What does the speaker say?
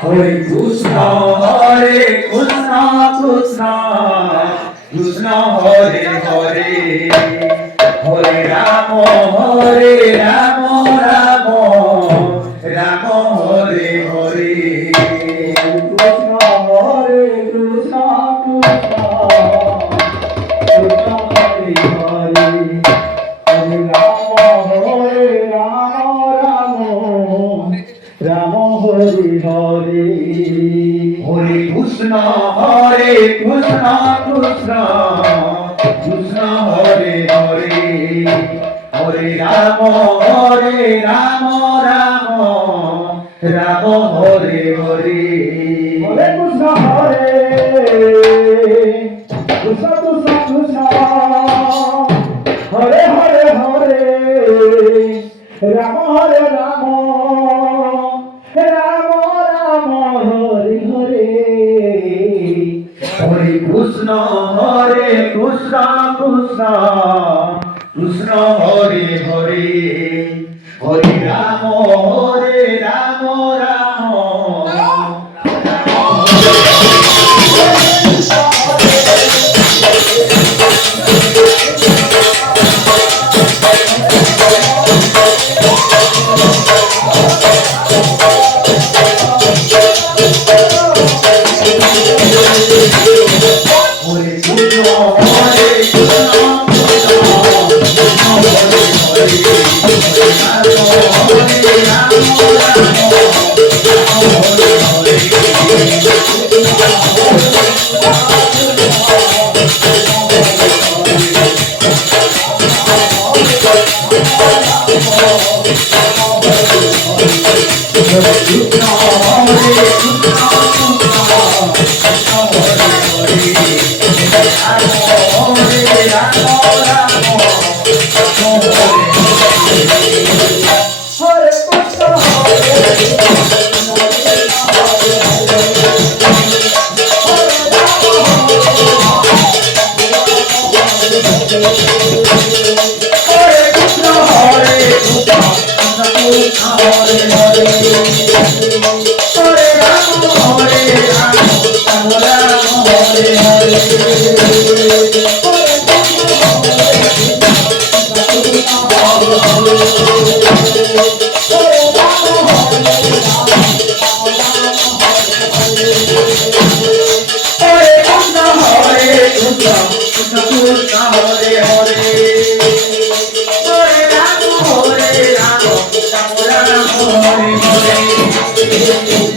Hare Krishna, Hare Krishna, Krishna Krishna, Hare Hare, Hare Rama, Hare Rama, Rama Rama, Hare Hare. Krishna, Hare Krishna, Krishna Krishna, Hare Hare, Hare Rama, Hare Rama, Rama Hare Hare. Hare Krishna, Hare Krishna, Krishna Krishna, Hare Hare, Hare Rama, Hare Rama, Rama Hare Hare. Hare Krishna, Hare Krishna, Krishna Krishna, Hare Hare, Hare Rama, Hare Rama, Rama Rama, Hare Hare. Hare Krishna, Hare Krishna, Krishna Krishna, Hare Hare, Hare Rama, Hare Rama, Hare